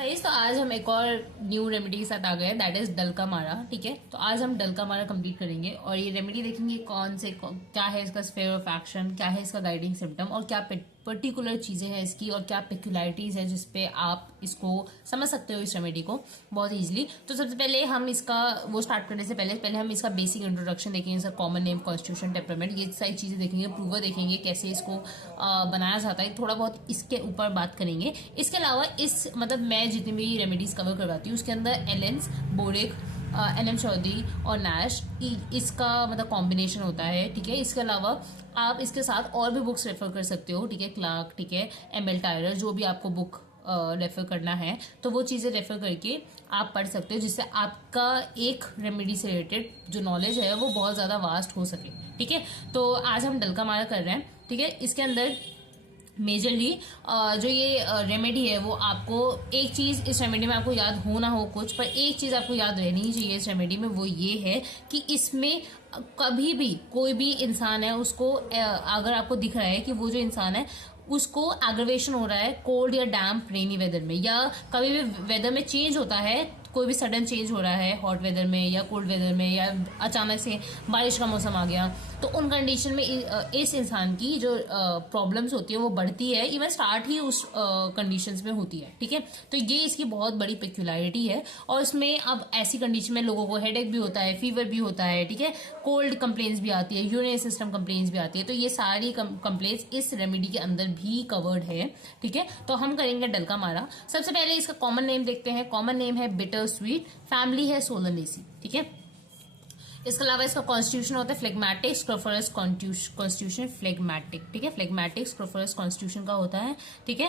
Guys, तो आज हम एक और न्यू रेमेडी के साथ आ गए, दैट इज डलका मारा। ठीक है, तो आज हम डलका मारा कंप्लीट करेंगे और ये रेमेडी देखेंगे क्या है इसका स्फेयर ऑफ एक्शन, क्या है इसका गाइडिंग सिम्टम और क्या पर्टिकुलर चीजें हैं इसकी और क्या पेक्युलरिटीज है जिसपे आप इसको समझ सकते हो इस रेमेडी को बहुत इजीली। तो सबसे पहले हम इसका वो स्टार्ट करने से पहले हम इसका बेसिक इंट्रोडक्शन देखेंगे, इसका कॉमन नेम, कॉन्स्टिट्यूशन, टेम्परामेंट, ये सारी चीजें देखेंगे, प्रूवर देखेंगे कैसे इसको बनाया जाता है, थोड़ा बहुत इसके ऊपर बात करेंगे। इसके अलावा मैं जितनी भी रेमेडीज कवर करवाती हूँ उसके अंदर एलेंस, बोरिक, एनएम चौधरी और नैश इसका कॉम्बिनेशन होता है। ठीक है, इसके अलावा आप इसके साथ और भी बुक्स रेफर कर सकते हो। ठीक है, क्लार्क, ठीक है, एमएल टायलर, जो भी आपको बुक रेफर करना है तो वो चीज़ें रेफर करके आप पढ़ सकते हो, जिससे आपका एक रेमेडी से रिलेटेड जो नॉलेज है वो बहुत ज़्यादा वास्ट हो सके। ठीक है, तो आज हम डलका मारा कर रहे हैं। ठीक है, इसके अंदर मेजरली जो ये रेमेडी है वो आपको एक चीज़ इस रेमेडी में आपको याद हो ना हो कुछ, पर एक चीज़ आपको याद रहनी ही चाहिए इस रेमेडी में, वो ये है कि इसमें कभी भी कोई भी इंसान है उसको अगर आपको दिख रहा है कि वो जो इंसान है उसको एग्रवेशन हो रहा है कोल्ड या डैम्प रेनी वेदर में, या कभी भी वेदर में चेंज होता है, कोई भी सडन चेंज हो रहा है हॉट वेदर में या कोल्ड वेदर में, या अचानक से बारिश का मौसम आ गया, तो उन कंडीशन में इस इंसान की जो प्रॉब्लम्स होती है वो बढ़ती है, इवन स्टार्ट ही उस कंडीशंस में होती है। ठीक है, तो ये इसकी बहुत बड़ी पेक्युलरिटी है। और इसमें अब ऐसी कंडीशन में लोगों को हेडेक भी होता है, फीवर भी होता है, ठीक है, कोल्ड कंप्लेन्स भी आती है, यूरिनरी सिस्टम कंप्लेन्स भी आती है, तो ये सारी कंप्लेन्स इस रेमेडी के अंदर भी कवर्ड है। ठीक है, तो हम करेंगे डलका मारा। सबसे पहले इसका कॉमन नेम देखते हैं। कॉमन नेम है बिटर स्वीट, फैमिली है सोलनेसी। ठीक है, इसके अलावा इसका कॉन्स्टिट्यूशन होता है फ्लेगमेटिक, स्क्रोफरस कॉन्स्टिट्यूशन फ्लेगमेटिक। ठीक है, फ्लेगमेटिक स्क्रोफरस कॉन्स्टिट्यूशन का होता है। ठीक है,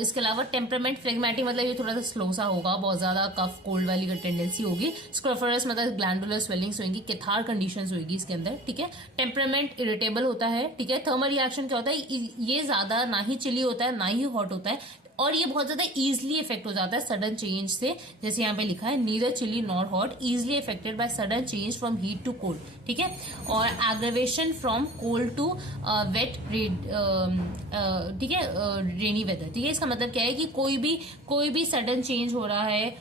इसके अलावा टेम्परामेंट, फ्लेगमेटिक मतलब ये थोड़ा सा स्लो सा होगा, बहुत ज्यादा कफ कोल्ड वाली टेंडेंसी होगी। स्क्रोफरस मतलब ग्लैंडुलर स्वेलिंग्स होंगी, केथार कंडीशंस होगी इसके अंदर। ठीक है, टेम्परामेंट इरिटेबल होता है। ठीक है, थर्मल रिएक्शन क्या होता है, ये ज्यादा ना ही चिली होता है ना ही हॉट होता है, और ये बहुत ज्यादा इजीली इफेक्ट हो जाता है सडन चेंज से, जैसे यहाँ पे लिखा है neither chilly nor hot, easily affected by sudden change from heat to cold. ठीक है, और aggravation from cold to wet, ठीक है, रेनी वेदर। ठीक है, इसका मतलब क्या है कि कोई भी सडन चेंज हो रहा है,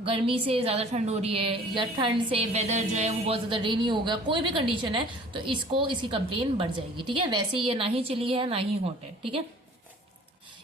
गर्मी से ज्यादा ठंड हो रही है या ठंड से वेदर जो है वो बहुत ज्यादा रेनी हो गया, कोई भी कंडीशन है तो इसकी कंप्लेन बढ़ जाएगी। ठीक है, वैसे ये ना ही चिली है ना ही हॉट है। ठीक है,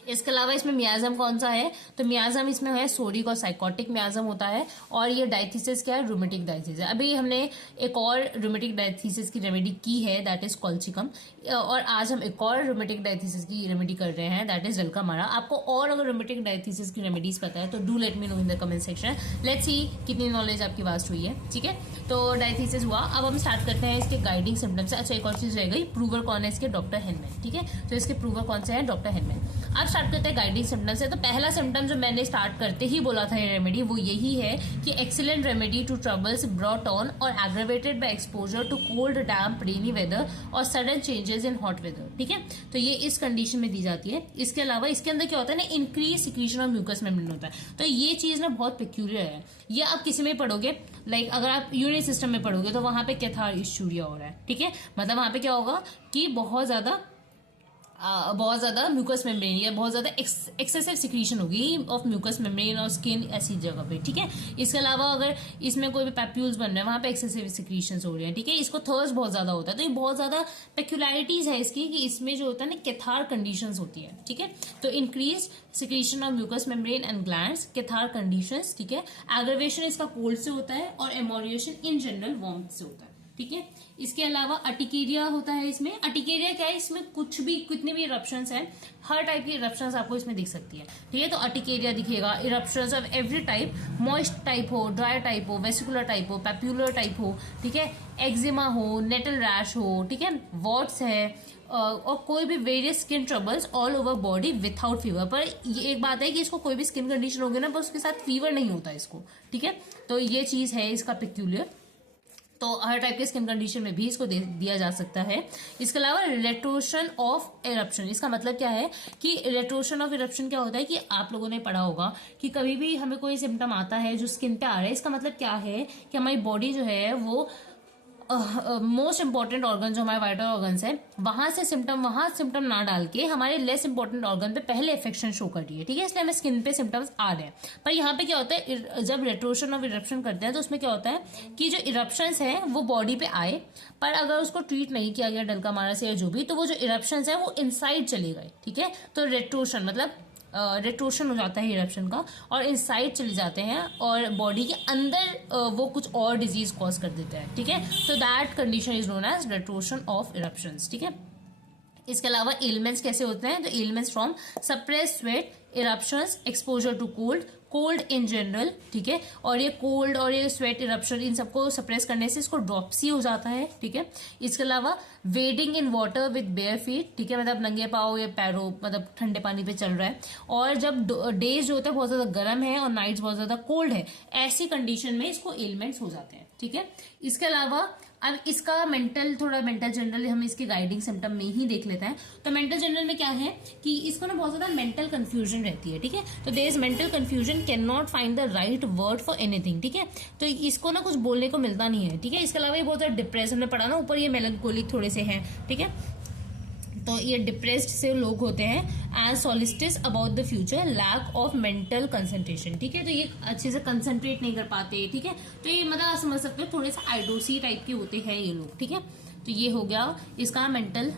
इसके अलावा इसमें मियाजम कौन सा है, तो मियाजम इसमें है सोडिक और साइकोटिक मियाजम होता है, और ये डायथीसिस क्या है, रूमेटिक डायथीसिस है। अभी हमने एक और रूमेटिक डायथीसिस की रेमेडी की है, दैट इज कॉल्चिकम, और आज हम एक और रूमेटिक डायथीसिस की रेमेडी कर रहे हैं, दैट इज डलका मारा। आपको और अगर रूमेटिक डायथीसिस की रेमेडीज पता है तो do let me know in the comment section, let's see कितनी नॉलेज आपकी वास्ट हुई है। ठीक है, तो डायथीसिस हुआ। अब हम स्टार्ट करते हैं इसके गाइडिंग सिम्टम्स से। अच्छा, एक और चीज रह गई, प्रूवर कौन है इसके, डॉक्टर हेनमैन। ठीक है, तो इसके प्रूवर कौन से हैं, डॉक्टर हेनमैन। अब स्टार्ट करते हैं गाइडिंग सिम्टम से। तो पहला सिम्टम जो मैंने स्टार्ट करते ही बोला था ये रेमेडी, वो यही है कि excellent remedy to troubles brought on और aggravated by exposure to cold damp rainy weather और sudden changes in hot weather. ठीक है, तो ये इस कंडीशन में दी जाती है। इसके अलावा इसके अंदर क्या होता है ना, increase secretion of mucus membrane होता है, तो ये चीज ना बहुत पेक्यूलियर है। ये आप किसी में पढ़ोगे, लाइक अगर आप यूरिनरी सिस्टम में पढ़ोगे तो वहां पे कैथार इश्यूरिया हो रहा है। ठीक है, मतलब वहां पे क्या होगा कि बहुत ज्यादा म्यूकस मेम्ब्रेन या बहुत ज्यादा एक्सेसिव सिक्रीशन होगी ऑफ म्यूकस मेम्ब्रेन और स्किन ऐसी जगह पे। ठीक है, इसके अलावा अगर इसमें कोई भी पैप्यूल्स बन रहे हैं वहां पे एक्सेसिव सिक्रीशंस हो रही है। ठीक है, इसको थर्स्ट बहुत ज्यादा होता है, तो ये बहुत ज्यादा पेक्युलरिटीज है इसकी कि इसमें जो होता है ना कैथार कंडीशंस होती है। ठीक है, तो increase secretion of mucus membrane and glands, catarrh conditions. ठीक है, एग्रवेशन इसका कोल्ड से होता है और एमोरिएशन इन जनरल वार्मथ से होता है। ठीक है, इसके अलावा अर्टिकेरिया होता है इसमें। अर्टिकेरिया क्या है, इसमें कितने भी इरप्शंस हैं, हर टाइप की इरप्शंस आपको इसमें दिख सकती है। ठीक है, तो अर्टिकेरिया दिखेगा, eruptions of every type, moist type हो, ड्राई टाइप हो, वेसिकुलर टाइप हो, पैप्यूलर टाइप हो, ठीक है, एक्जिमा हो, नेटल रैश हो, ठीक है, वॉट्स है, और कोई भी various skin troubles all over body without fever. पर ये एक बात है कि इसको कोई भी स्किन कंडीशन होगी ना, पर उसके साथ फीवर नहीं होता इसको। ठीक है, तो ये चीज है इसका पेक्यूलियर। तो हर टाइप के स्किन कंडीशन में भी इसको दिया जा सकता है। इसके अलावा रिलेट्रोशन ऑफ इरप्शन, इसका मतलब क्या है कि रिलेट्रोशन ऑफ इरप्शन क्या होता है कि आप लोगों ने पढ़ा होगा कि कभी भी हमें कोई सिम्टम आता है जो स्किन पे आ रहा है, इसका मतलब क्या है कि हमारी बॉडी जो है वो मोस्ट इंपॉर्टेंट ऑर्गन जो हमारे वाइटल ऑर्गन्स है वहां सिम्टम ना डाल के हमारे लेस इंपॉर्टेंट ऑर्गन पे पहले इफेक्शन शो कर रही है, ठीक है, इसलिए हमें स्किन पे सिम्टम्स आ रहे हैं। पर यहाँ पे क्या होता है, जब रेट्रोशन ऑफ इरप्शन करते हैं तो उसमें क्या होता है कि जो इरप्शंस है वो बॉडी पे आए, पर अगर उसको ट्रीट नहीं किया गया डल्कामारा से या जो भी, तो वो जो इरप्शंस है वो इनसाइड चले गए, ठीक है। तो रेट्रोशन मतलब रेट्रोशन हो जाता है इरप्शन का और इनसाइड चले जाते हैं और बॉडी के अंदर वो कुछ और डिजीज कॉज कर देते हैं, ठीक है। तो that condition is known as retrocession of eruptions, ठीक है। इसके अलावा एलिमेंट्स कैसे होते हैं, तो elements from suppress sweat, eruptions, exposure to cold in general, ठीक है। और ये कोल्ड और ये स्वेट, इरप्शन, इन सबको सप्रेस करने से इसको ड्रॉप्सी हो जाता है, ठीक है। इसके अलावा wedding in water with bare feet, ठीक है, मतलब नंगे पाँव या पैरों मतलब ठंडे पानी पे चल रहा है, और जब डेज जो होते हैं बहुत ज्यादा गर्म है और नाइट्स बहुत ज्यादा कोल्ड है, ऐसी कंडीशन में इसको एलिमेंट्स हो जाते हैं, ठीक है। इसके अलावा अब इसका मेंटल जनरल हम इसकी गाइडिंग सिम्टम में ही देख लेते हैं। तो मेंटल जनरल में क्या है कि इसको ना बहुत ज्यादा मेंटल कंफ्यूजन रहती है, ठीक है। तो there is mental confusion, can not find the right word for anything, ठीक है। तो इसको ना कुछ बोलने को मिलता नहीं है, ठीक है। इसके अलावा ये बहुत ज्यादा डिप्रेशन में पड़ा ना, ऊपर ये मेलनकोलिक थोड़े से हैं, ठीक है। तो ये डिप्रेस्ड से लोग होते हैं। As solicitous about the future, lack of mental concentration, ठीक है। तो ये अच्छे से कंसंट्रेट नहीं कर पाते, ठीक है। तो ये मतलब आप समझ सकते हो थोड़े से आइडोसी टाइप के होते हैं ये लोग, ठीक है। तो ये हो गया इसका मेंटल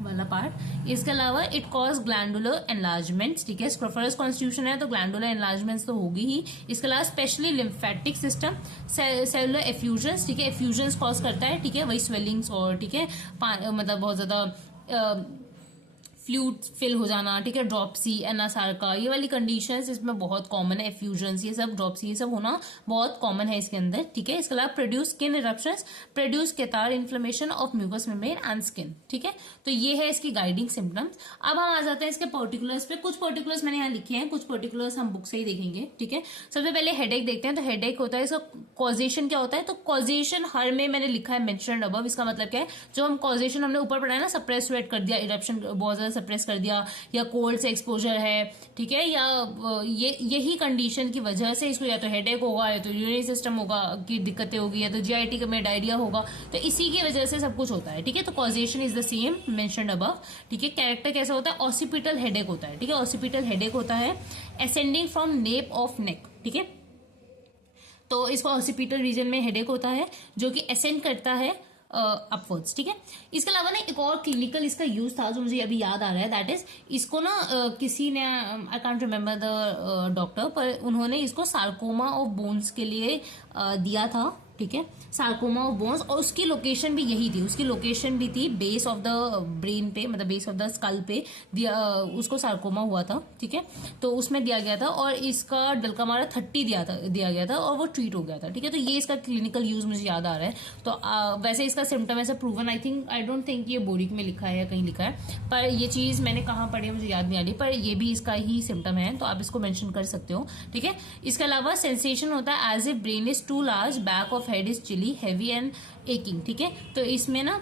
वाला पार्ट। इसके अलावा इट कॉज ग्लैंडुलर एनलार्जमेंट्स, ठीक है। स्क्रफरस कॉन्स्टिट्यूशन है तो ग्लैंडुलर एनलार्जमेंट्स तो होगी ही। इसके अलावा स्पेशली लिम्फेटिक सिस्टम, सेलुलर एफ्यूजन्स, ठीक है, एफ्यूजन्स कॉज करता है, ठीक है, वही स्वेलिंग्स और, ठीक है, मतलब बहुत ज्यादा फ्लूड फिल हो जाना, ठीक है, ड्रॉप्सी, एनासार्का, ये वाली कंडीशंस इसमें बहुत कॉमन है। एफ्यूजन्स, ये सब ड्रॉप्सी, ये सब होना बहुत कॉमन है इसके अंदर, ठीक है। इसके अलावा produce skin eruptions, produce catarrh, inflammation of mucus membrane and skin, ठीक है। तो ये है इसकी गाइडिंग सिम्टम्स। अब हम आ जाते हैं इसके पर्टिकुलर्स पे। कुछ पर्टिकुलर्स मैंने यहाँ लिखे हैं, कुछ पर्टिकुलर्स हम बुक से ही देखेंगे, ठीक है। सबसे पहले हेडेक देखते हैं। तो हेडेक होता है, इसका कॉजेशन क्या होता है, तो कॉजेशन हर में मैंने लिखा है मेंशन्ड अबव। इसका मतलब क्या है, जो हम कॉजेशन हमने ऊपर पढ़ा है ना, सप्रेस स्वेट कर दिया, इरप्शन बहुत ज्यादा सप्रेस कर दिया, या कोल्ड से एक्सपोजर है, ठीक है, या यही कंडीशन की वजह से इसको या तो हेडेक होगा, या तो यूरिनरी सिस्टम होगा की दिक्कतें होगी, या तो जीआईटी में डायरिया होगा। तो इसी की वजह से सब कुछ होता है, ठीक है। तो causation is the same mentioned above, ठीक है। कैरेक्टर कैसा होता है, ऑसिपिटल हेडेक होता है, ठीक है। ऑसिपिटल हेडेक होता है ascending from nap of neck, ठीक है। तो इसको ऑसिपिटल रीजन में हेडेक होता है जो कि असेंड करता है अपवर्ड्स, ठीक है। इसके अलावा ना एक और क्लिनिकल इसका यूज था जो मुझे अभी याद आ रहा है, दैट इज इसको ना किसी ने, I can't remember the doctor, पर उन्होंने इसको सार्कोमा ऑफ बोन्स के लिए दिया था, ठीक है, सार्कोमा ऑफ बोन्स। और उसकी लोकेशन भी यही थी, उसकी लोकेशन भी थी बेस ऑफ द ब्रेन पे, मतलब बेस ऑफ द स्कल पे दिया, उसको सार्कोमा हुआ था, ठीक है। तो उसमें दिया गया था और इसका डल्कामारा 30 दिया गया था और वो ट्रीट हो गया था, ठीक है। तो ये इसका क्लिनिकल यूज मुझे याद आ रहा है। तो वैसे इसका सिम्टम ऐसा प्रूवन, आई डोंट थिंक ये बोरिक में लिखा है या कहीं लिखा है, पर ये चीज मैंने कहाँ पढ़ी है मुझे याद नहीं आ रही, पर ये भी इसका ही सिम्टम है, तो आप इसको मेंशन कर सकते हो, ठीक है। इसके अलावा सेंसेशन होता है as a brain is too large, back of head is chilly, heavy and aching, ठीक है। तो इसमें ना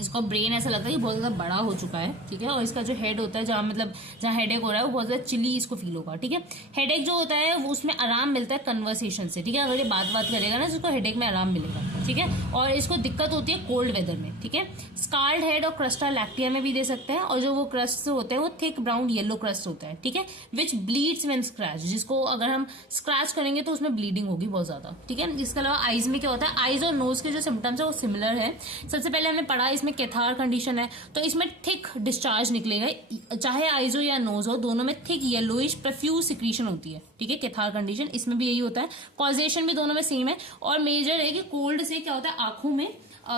इसको ब्रेन ऐसा लगता है कि बहुत ज्यादा बड़ा हो चुका है, ठीक है। और इसका जो हेड होता है, जहाँ हेडेक हो रहा है, वो बहुत ज्यादा चिली इसको फील होगा, ठीक है। हेडेक जो होता है वो उसमें आराम मिलता है कन्वर्सेशन से, ठीक है। अगर ये बात करेगा ना, जिसको हेडेक में आराम मिलेगा, ठीक है। और इसको दिक्कत होती है कोल्ड वेदर में, ठीक है। स्कार्ड हेड और क्रस्टा लैक्टिया में भी दे सकते हैं, और जो वो क्रस्ट होते हैं वो थिक ब्राउन येलो क्रस्ट होता है, ठीक है, विच ब्लीड्स व्हेन स्क्रैच, जिसको अगर हम स्क्रैच करेंगे तो उसमें ब्लीडिंग होगी बहुत ज्यादा, ठीक है। इसके अलावा आईज में क्या होता है, आईज और नोज के जो सिम्टम्स है वो सिमिलर है। सबसे पहले हमने पढ़ा इसमें कैथार कंडीशन है, तो इसमें थिक डिस्चार्ज निकलेगा, चाहे आईज हो या नोज हो, दोनों में थिक येलोइश प्रफ्यूज सिक्रीशन होती है, ठीक है। कैथार कंडीशन इसमें भी यही होता है। कॉजेशन भी दोनों में सेम है, और मेजर है कि कोल्ड से क्या होता है, आंखों में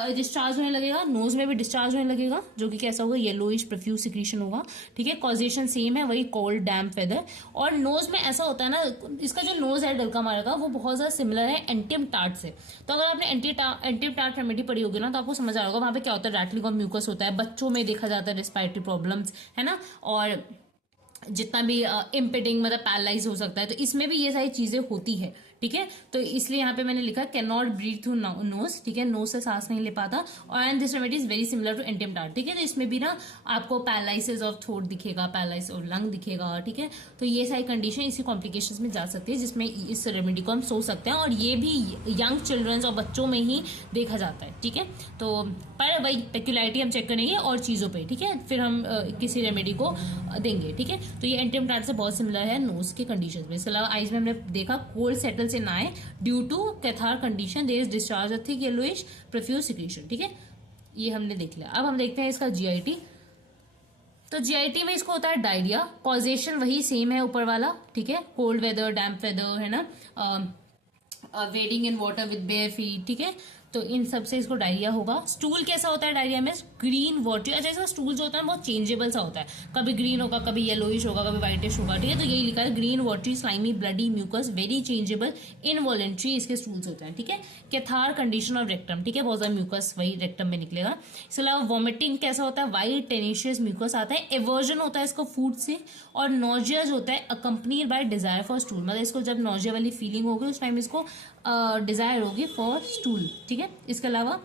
डिस्चार्ज होने लगेगा, नोज में भी डिस्चार्ज होने लगेगा, जो कि कैसा होगा, येलोइश प्रफ्यूज सिक्रीशन होगा, ठीक है। कॉजेशन सेम है, वही कोल्ड डैम्प वेदर। और नोज में ऐसा होता है ना, इसका जो नोज है डल्कामारा का, वो बहुत ज्यादा सिमिलर है एंटिम टार्ट से। तो अगर आपने एंटिम टार्ट रेमेडी पढ़ी होगी ना, तो आपको समझ आ होगा वहां पे क्या होता है, रैटलिंग ऑफ म्यूकस होता है, बच्चों में देखा जाता है रेस्पिरेटरी प्रॉब्लम्स, है ना, और जितना भी इम्पेडिंग मतलब पैरालाइज हो सकता है, तो इसमें भी ये सारी चीजें होती है, ठीक है। तो इसलिए यहाँ पे मैंने लिखा can not breathe through nose, ठीक है, नोज से सांस नहीं ले पाता। And this remedy is very similar to Antim tart, ठीक है। तो इसमें भी ना आपको पैरालिसिस ऑफ थ्रोट दिखेगा, पैरालिसिस ऑफ लंग दिखेगा, ठीक है। तो ये सारी कंडीशन इसी कॉम्प्लिकेशंस में जा सकती है जिसमें इस रेमेडी को हम सोच सकते हैं, और ये भी यंग चिल्ड्रंस और बच्चों में ही देखा जाता है, ठीक है। तो पर वही पेक्युलरिटी हम चेक करेंगे और चीजों पे, ठीक है, फिर हम किसी रेमेडी को देंगे, ठीक है। तो ये एंटिमटार से बहुत सिमिलर है नोज के कंडीशन में। इसके अलावा आइज में हमने देखा cold settles in eye due to catarrh condition, there is discharge of thick yellowish profuse secretion, ठीक है। ये हमने देख लिया। अब हम देखते हैं इसका जीआईटी। तो जीआईटी में इसको होता है डायरिया, कॉजेशन वही सेम है ऊपर वाला, ठीक है, कोल्ड वेदर, डैम्प वेदर, है ना, wedding in water with bare feet, ठीक है। तो इन सब से इसको डायरिया होगा। स्टूल कैसा होता है डायरिया में? ग्रीन वाटर, अच्छा इसका स्टूल जो होता है बहुत चेंजेबल सा होता है, कभी ग्रीन होगा, कभी येलोइश होगा, कभी व्हाइटिश होगा, ठीक है। तो यही लिखा है green watery slimy bloody mucus very changeable involuntary इसके स्टूल्स होते हैं, ठीक है। कैथार कंडीशन ऑफ रेक्टम, ठीक है, बहुत ज्यादा म्यूकस वही रेक्टम में निकलेगा। इसके अलावा वॉमिटिंग कैसा होता है? वाइट टेनिशियस म्यूकस आता है। एवर्जन होता है इसको फूड से, और नोजिया जो होता है accompanied by desire for stool, मतलब इसको जब नोजिया वाली फीलिंग होगी उस टाइम इसको डिजायर होगी फॉर स्टूल, ठीक है। इसके अलावा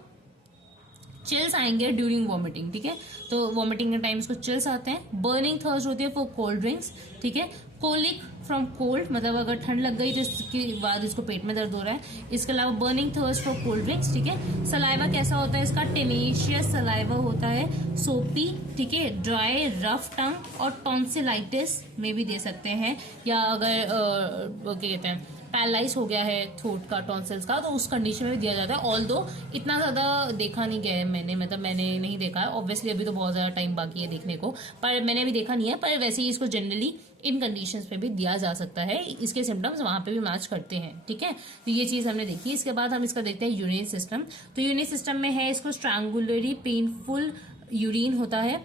चिल्स आएंगे ड्यूरिंग वॉमिटिंग, ठीक है। तो वॉमिटिंग के टाइम इसको चिल्स आते हैं। बर्निंग थर्स्ट होती है फॉर कोल्ड ड्रिंक्स, ठीक है। कोलिक फ्रॉम कोल्ड, मतलब अगर ठंड लग गई तो इसके बाद इसको पेट में दर्द हो रहा है। इसके अलावा burning thirst for cold drinks, ठीक है। सलाइवा कैसा होता है इसका? टेनेशियस सलाइवा होता है, सोपी, ठीक है, ड्राई, रफ टंग, और टॉन्सिलाइटिस में भी दे सकते हैं, या अगर क्या कहते हैं पैरालाइज हो गया है थ्रोट का, टॉन्सिल्स का, तो उस कंडीशन में भी दिया जाता है। ऑल्दो इतना ज्यादा देखा नहीं गया है मैंने, मतलब मैंने नहीं देखा है, ऑब्वियसली अभी तो बहुत ज्यादा टाइम बाकी है देखने को, पर मैंने अभी देखा नहीं है। पर वैसे ही इसको जनरली इन कंडीशंस पे भी दिया जा सकता है, इसके सिम्टम्स वहां पे भी मैच करते हैं, ठीक है। तो ये चीज हमने देखी। इसके बाद हम इसका देखते हैं यूरिन सिस्टम। तो यूरिन सिस्टम में है इसको स्ट्रैंगुलरी पेनफुल यूरिन होता है,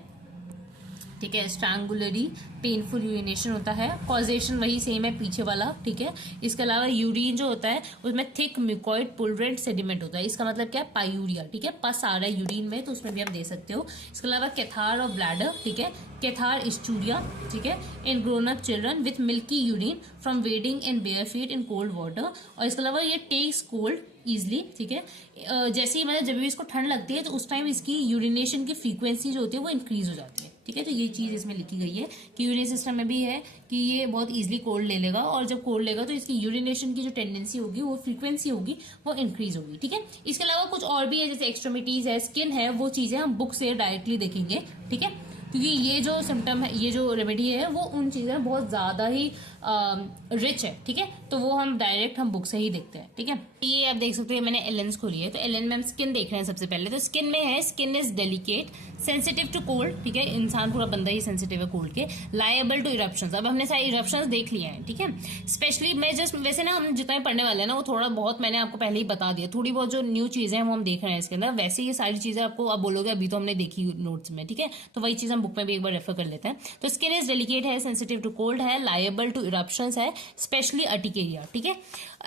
ठीक है, स्ट्रैंगुलरी पेनफुल यूरिनेशन होता है। कॉजेशन वही सेम है पीछे वाला, ठीक है। इसके अलावा यूरिन जो होता है उसमें थिक म्यूकॉइड पुलरेंट सेडिमेंट होता है, इसका मतलब क्या है? पायूरिया, ठीक है, पस आ रहा है यूरिन में, तो उसमें भी हम दे सकते हो। इसके अलावा कैथार और ब्लैडर, ठीक है, कैथार इस्चूरिया, ठीक है, in grown up children with milky urine from wading in bare feet in cold water. और इसके अलावा ये टेक्स कोल्ड इजिली, ठीक है। जैसे ही मतलब जब भी इसको ठंड लगती है तो उस टाइम इसकी यूरिनेशन की फ्रीक्वेंसी जो होती है वो इंक्रीज हो जाती है, ठीक है। तो ये चीज इसमें लिखी गई है कि यूरिन सिस्टम में भी है कि ये बहुत इजीली कोल्ड ले लेगा, और जब कोल्ड लेगा तो इसकी यूरिनेशन की जो टेंडेंसी होगी, वो फ्रीक्वेंसी होगी, वो इंक्रीज होगी, ठीक है। इसके अलावा कुछ और भी है, जैसे एक्सट्रीमिटीज है, स्किन है, वो चीजें हम बुक से डायरेक्टली देखेंगे, ठीक है, क्योंकि ये जो सिम्टम है, ये जो रेमेडी है, वो उन चीजें बहुत ज्यादा ही रिच है, ठीक है। तो वो हम डायरेक्ट हम बुक से ही देखते हैं, ठीक है। ये आप देख सकते हैं मैंने एलेंस खोली है, तो एलेन में हम स्किन देख रहे हैं सबसे पहले। तो स्किन में है skin is delicate, sensitive to cold, ठीक है, इंसान पूरा बंदा ही सेंसिटिव है कोल्ड के, लायबल टू इरप्शंस। अब हमने सारे इरप्शंस देख लिए हैं, ठीक है। स्पेशली मैं जस्ट वैसे ना हम जितना पढ़ने वाले हैं ना वो थोड़ा बहुत मैंने आपको पहले ही बता दिया, थोड़ी बहुत जो न्यू चीजें हैं वो हम देख रहे हैं इसके अंदर। वैसे ये सारी चीजें आपको आप बोलोगे अभी तो हमने देखी नोट्स में, ठीक है, तो वही चीज हम बुक में भी एक बार रेफर कर लेते हैं। तो स्किन इज डेलिकेट है, सेंसिटिव टू कोल्ड है, लायबल टू इरप्शंस है, स्पेशली अर्टिकेरिया, ठीक है।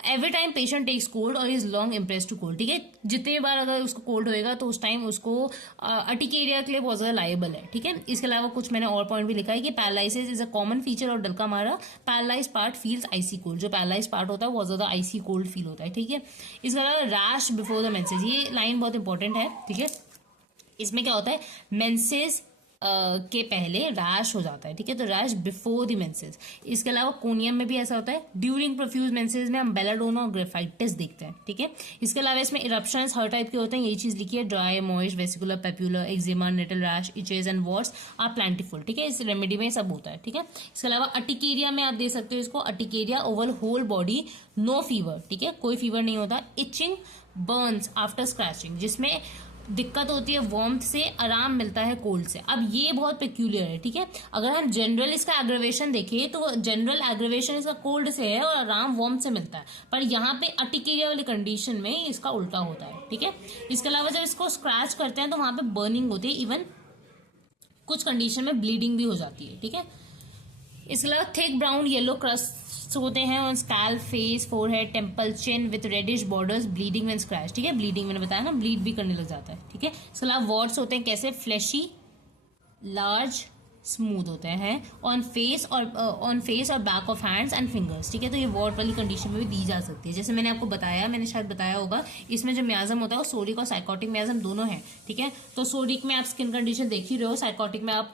Every time patient takes cold और is long impress to cold, ठीक है, जितने बार अगर उसको कोल्ड होएगा तो उस टाइम उसको अर्टिकेरिया के लिए बहुत ज्यादा लायबल है, ठीक है। इसके अलावा कुछ मैंने और पॉइंट भी लिखा है कि paralysis is a common feature of Dulcamara, paralyse part feels icy cold, जो पैरालाइज पार्ट होता है बहुत ज्यादा आइसी कोल्ड फील होता है, ठीक है। इसके अलावा रैश बिफोर द मेंसेस, ये लाइन बहुत इंपॉर्टेंट है, ठीक है। इसमें क्या होता है? मेंसेस के पहले रैश हो जाता है, ठीक है, तो रैश बिफोर द मेंसेस। इसके अलावा कोनियम में भी ऐसा होता है। ड्यूरिंग प्रोफ्यूज मेंसेस में हम बेलाडोना और ग्रेफाइटिस देखते हैं, ठीक है। इसके अलावा इसमें इरप्शंस हर टाइप के होते हैं, यही चीज लिखी है, dry, moist, vesicular, papular, eczema, nettle rash, itches and warts are plentiful, ठीक है। इस रेमेडी में सब होता है, ठीक है। इसके अलावा अर्टिकेरिया में आप दे सकते हो इसको, urticaria over whole body, no fever, ठीक है, कोई फीवर नहीं होता। इचिंग, बर्न्स आफ्टर स्क्रैचिंग, जिसमें दिक्कत होती है वार्मथ से, आराम मिलता है कोल्ड से। अब ये बहुत पेक्यूलियर है, ठीक है। अगर हम जनरल इसका एग्रेवेशन देखें तो जनरल एग्रेवेशन इसका कोल्ड से है और आराम वार्मथ से मिलता है, पर यहाँ पे अर्टिकेरिया वाली कंडीशन में इसका उल्टा होता है, ठीक है। इसके अलावा जब इसको स्क्रैच करते हैं तो वहां पे बर्निंग होती है, इवन कुछ कंडीशन में ब्लीडिंग भी हो जाती है, ठीक है। इसके अलावा थिक ब्राउन येलो क्रस्ट होते हैं on scalp, face, forehead, temple, chin with reddish borders, bleeding when scratch, ठीक है। ब्लीडिंग मैंने बताया ना, ब्लीड भी करने लग जाता है, ठीक है। इसके अलावा वॉट्स होते हैं कैसे? फ्लैशी, लार्ज, स्मूथ होते हैं ऑन फेस और back of hands and fingers, ठीक है। तो ये वॉट वाली कंडीशन में भी दी जा सकती है। जैसे मैंने आपको बताया, मैंने शायद बताया होगा, इसमें जो मियाज्म होता है वो सोरिक और साइकोटिक मियाज्म दोनों है, ठीक है। तो सोरिक में आप स्किन कंडीशन देख ही रहे हो, साइकोटिक में आप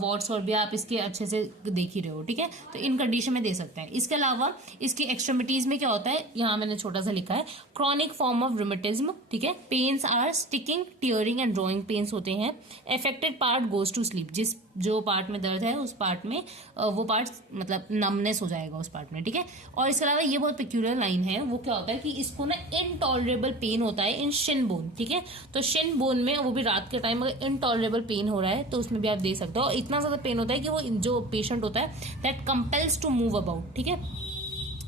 वॉट्स और भी आप इसके अच्छे से देख ही रहे हो, ठीक है। तो इन कंडीशन में दे सकते हैं। इसके अलावा इसकी एक्सट्रीमिटीज में क्या होता है, यहाँ मैंने छोटा सा लिखा है, क्रॉनिक फॉर्म ऑफ रूमेटिज्म, ठीक है। Pains are sticking, tearing and drawing pains होते हैं। Affected part goes to sleep, जिस जो पार्ट में दर्द है उस पार्ट में वो पार्ट मतलब नमनेस हो जाएगा उस पार्ट में, ठीक है। और इसके अलावा ये बहुत पेक्यूलर लाइन है, वो क्या होता है कि इसको ना इनटॉलरेबल पेन होता है इन शिन बोन, ठीक है। तो शिन बोन में, वो भी रात के टाइम अगर इनटॉलरेबल पेन हो रहा है तो उसमें भी आप दे सकते हो। और इतना ज्यादा पेन होता है कि वो जो पेशेंट होता है that compels to move about, ठीक है।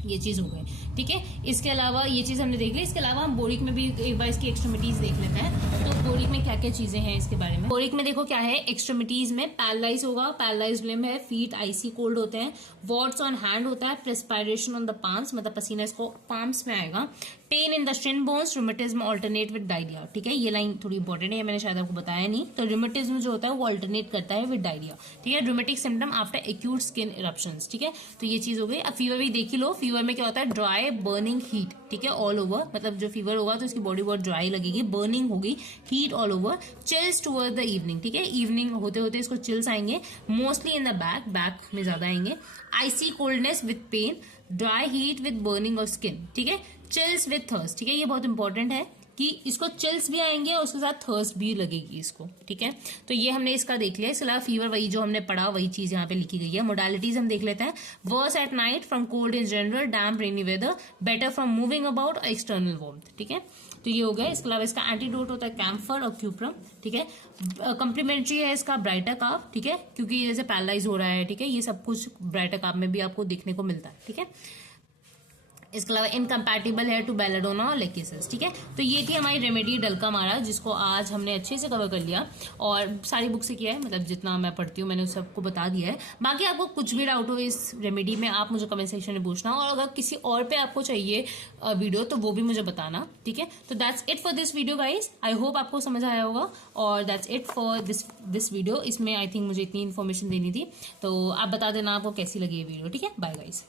ये चीज हो गई, ठीक है। इसके अलावा ये चीज हमने देख ली। इसके अलावा हम बोरिक में भी एक बार इसकी एक्सट्रीमिटीज देख लेते हैं। तो बोरिक में क्या क्या चीजें हैं इसके बारे में। बोरिक में देखो क्या है, एक्सट्रीमिटीज में पैरालाइज होगा, पैरालाइज लिम्ब है, फीट आइसी कोल्ड होते हैं, वॉट्स ऑन हैंड होता है, प्रेस्पायरेशन ऑन द पाम्स, मतलब पसीना इसको पाम्स में आएगा, pain in the Shin bones, rheumatism alternate with diarrhoea, ठीक है। ये लाइन थोड़ी इंपॉर्टेंट है, मैंने शायद आपको बताया नहीं। तो रूमेटिज्म जो होता है वो ऑल्टरनेट करता है विद डायरिया, ठीक है। Rheumatic symptom after acute skin eruptions, ठीक है। तो ये चीज हो गई। अब फीवर भी देख ही लो। फीवर में क्या होता है, ड्राई बर्निंग हीट, ठीक है, ऑल ओवर, मतलब जो फीवर होगा तो इसकी बॉडी बहुत ड्राई लगेगी, बर्निंग होगी, heat all over, chills toward the evening, ठीक है। इवनिंग होते होते इसको चिल्स आएंगे, मोस्टली इन द बैक में ज्यादा आएंगे, icy coldness with pain, dry heat with burning of skin, ठीक है। चिल्स विद थर्स्ट, ठीक है। ये बहुत इंपॉर्टेंट है कि इसको चिल्स भी आएंगे और उसके साथ थर्स्ट भी लगेगी इसको, ठीक है। तो ये हमने इसका देख लिया। इसके अलावा फीवर वही जो हमने पढ़ा वही चीज यहाँ पे लिखी गई है। मोडालिटीज हम देख लेते हैं। Worse at night from cold in general, damp rainy weather, better from moving about, external warmth, ठीक है। तो ये हो गया। इसके अलावा इसका एंटीडोट होता है कैम्फर और क्यूप्रम, ठीक है। कंप्लीमेंट्री है इसका ब्राइटर काफ, ठीक है, क्योंकि जैसे पैरालाइज हो रहा है, ठीक है। ये सब कुछ ब्राइटर काफ में भी आपको देखने को मिलता है, ठीक है। इसके अलावा इनकम्पैटिबल है टू बेलाडोना और लेकिसिस, ठीक है। तो ये थी हमारी रेमेडी डल्का मारा, जिसको आज हमने अच्छे से कवर कर लिया और सारी बुक से किया है, मतलब जितना मैं पढ़ती हूँ मैंने सबको बता दिया है। बाकी आपको कुछ भी डाउट हो इस रेमेडी में आप मुझे कमेंट सेक्शन में पूछना, और अगर किसी और पे आपको चाहिए वीडियो तो वो भी मुझे बताना, ठीक है। तो that's it for this video guys. I hope आपको समझ आया होगा, और that's it for this video. इसमें आई थिंक मुझे इतनी इन्फॉर्मेशन देनी थी, तो आप बता देना आपको कैसी लगी ये वीडियो, ठीक है। Bye guys.